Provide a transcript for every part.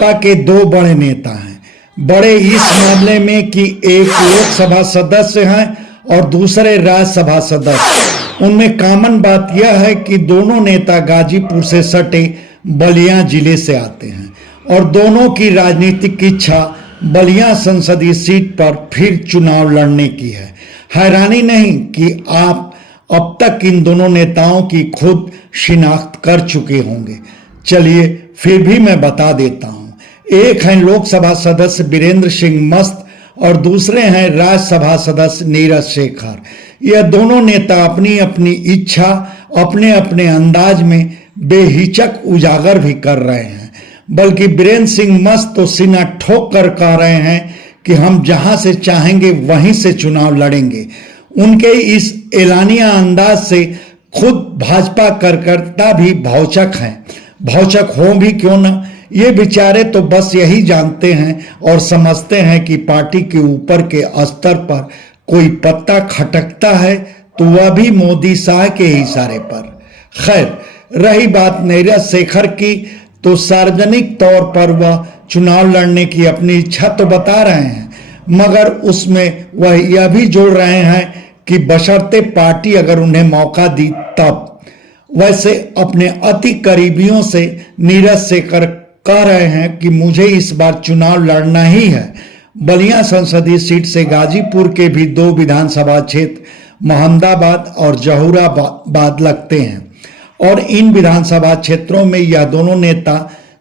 भाजपा के दो बड़े नेता हैं। बड़े इस मामले में कि एक लोकसभा सदस्य हैं और दूसरे राज्यसभा सदस्य। उनमें कॉमन बात यह है कि दोनों नेता गाजीपुर से सटे बलिया जिले से आते हैं और दोनों की राजनीतिक इच्छा बलिया संसदीय सीट पर फिर चुनाव लड़ने की है। हैरानी नहीं कि आप अब तक इन दोनों नेताओं की खुद शिनाख्त कर चुके होंगे। चलिए फिर भी मैं बता देता हूं। एक हैं लोकसभा सदस्य वीरेंद्र सिंह मस्त और दूसरे हैं राज्यसभा सदस्य नीरज शेखर। यह दोनों नेता अपनी अपनी इच्छा अपने अपने अंदाज में बेहिचक उजागर भी कर रहे हैं। बल्कि वीरेंद्र सिंह मस्त तो सीना ठोक कर कह रहे हैं कि हम जहां से चाहेंगे वहीं से चुनाव लड़ेंगे। उनके इस एलानिया अंदाज से खुद भाजपा कार्यकर्ता भी भौचक हैं। भौचक हो भी क्यों ना, ये बेचारे तो बस यही जानते हैं और समझते हैं कि पार्टी के ऊपर के स्तर पर कोई पत्ता खटकता है तो वह भी मोदी शाह के इशारे पर। खैर, रही बात नीरज शेखर की, तो सार्वजनिक तौर पर वह चुनाव लड़ने की अपनी इच्छा तो बता रहे हैं, मगर उसमें वह यह भी जोड़ रहे हैं कि बशर्ते पार्टी अगर उन्हें मौका दी तब। वैसे अपने अति करीबियों से नीरज शेखर कह रहे हैं कि मुझे इस बार चुनाव लड़ना ही है। बलिया संसदीय सीट से गाजीपुर के भी दो विधानसभा क्षेत्र मोहम्मदाबाद और जहूराबाद लगते हैं और इन विधानसभा क्षेत्रों में यह दोनों नेता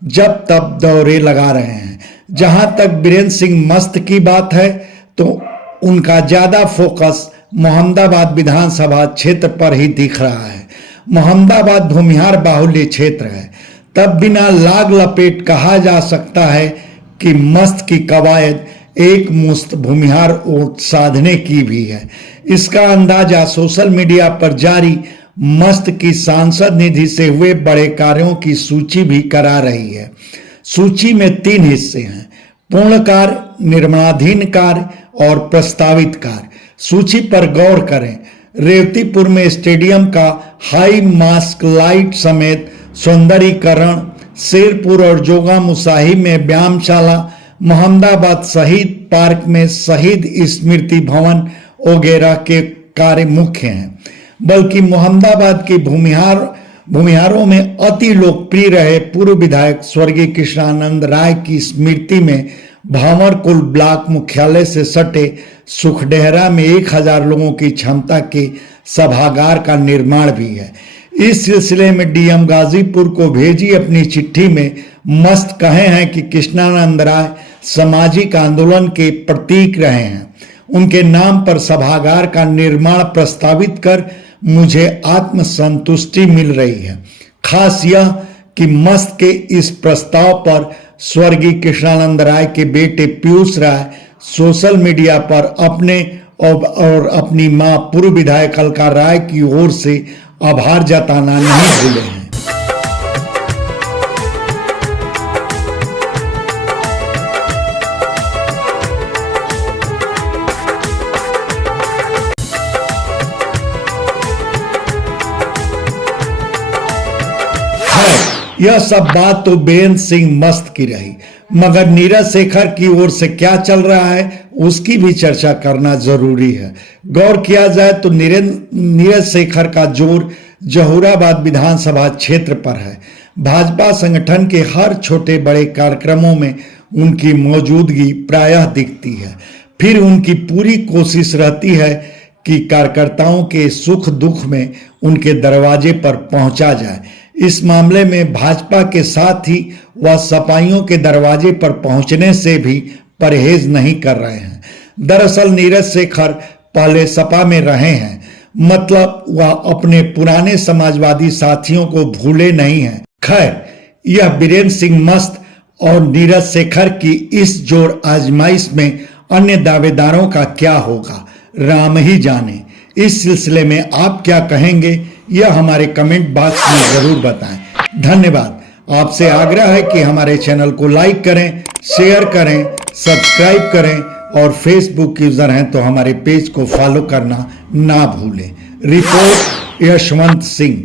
जब तब दौरे लगा रहे हैं। जहां तक वीरेंद्र सिंह मस्त की बात है तो उनका ज्यादा फोकस मोहम्मदाबाद विधानसभा क्षेत्र पर ही दिख रहा है। मोहम्मदाबाद भूमिहार बाहुल्य क्षेत्र है, तब बिना लाग लपेट कहा जा सकता है कि मस्त की कवायद एक मुश्त भूमिहार वोट साधने की भी है। इसका अंदाजा सोशल मीडिया पर जारी मस्त की सांसद निधि से हुए बड़े कार्यों की सूची भी करा रही है। सूची में 3 हिस्से हैं: पूर्ण कार्य, निर्माणाधीन कार्य और प्रस्तावित कार्य। सूची पर गौर करें। रेवतीपुर में स्टेडियम का हाई मास्क लाइट समेत सौंदर्यीकरण, शेरपुर और जोगा मुसाही में व्यायामशाला, मोहम्मदाबाद शहीद पार्क में शहीद स्मृति भवन वगैरह के कार्य मुख्य हैं। बल्कि मोहम्मदाबाद के भूमिहारों में अति लोकप्रिय रहे पूर्व विधायक स्वर्गीय कृष्णानंद राय की स्मृति में भावर कुल ब्लॉक मुख्यालय से सटे सुखडेहरा में 1000 लोगों की क्षमता के सभागार का निर्माण भी है। इस सिलसिले में डीएम गाजीपुर को भेजी अपनी चिट्ठी में मस्त कहे हैं कि कृष्णानंद राय सामाजिक आंदोलन के प्रतीक रहे हैं। उनके नाम पर सभागार का निर्माण प्रस्तावित कर मुझे आत्मसंतुष्टि मिल रही है। खास यह कि मस्त के इस प्रस्ताव पर स्वर्गीय कृष्णानंद राय के बेटे पीयूष राय सोशल मीडिया पर अपने और अपनी मां पूर्व विधायक अलका राय की ओर से आभार जताना नहीं भूले हैं। यह सब बात तो वीरेंद्र सिंह मस्त की रही, मगर नीरज शेखर की ओर से क्या चल रहा है उसकी भी चर्चा करना जरूरी है। गौर किया जाए तो नीरज शेखर का जोर जहूराबाद विधानसभा क्षेत्र पर है। भाजपा संगठन के हर छोटे बड़े कार्यक्रमों में उनकी मौजूदगी प्रायः दिखती है। फिर उनकी पूरी कोशिश रहती है कि कार्यकर्ताओं के सुख दुख में उनके दरवाजे पर पहुंचा जाए। इस मामले में भाजपा के साथ ही वह सपाइयों के दरवाजे पर पहुंचने से भी परहेज नहीं कर रहे हैं। दरअसल नीरज शेखर पहले सपा में रहे हैं, मतलब वह अपने पुराने समाजवादी साथियों को भूले नहीं हैं। खैर, यह वीरेंद्र सिंह मस्त और नीरज शेखर की इस जोड़ आजमाइश में अन्य दावेदारों का क्या होगा, राम ही जाने। इस सिलसिले में आप क्या कहेंगे, यह हमारे कमेंट बॉक्स में जरूर बताएं। धन्यवाद। आपसे आग्रह है कि हमारे चैनल को लाइक करें, शेयर करें, सब्सक्राइब करें और फेसबुक यूजर हैं तो हमारे पेज को फॉलो करना ना भूलें। रिपोर्ट यशवंत सिंह।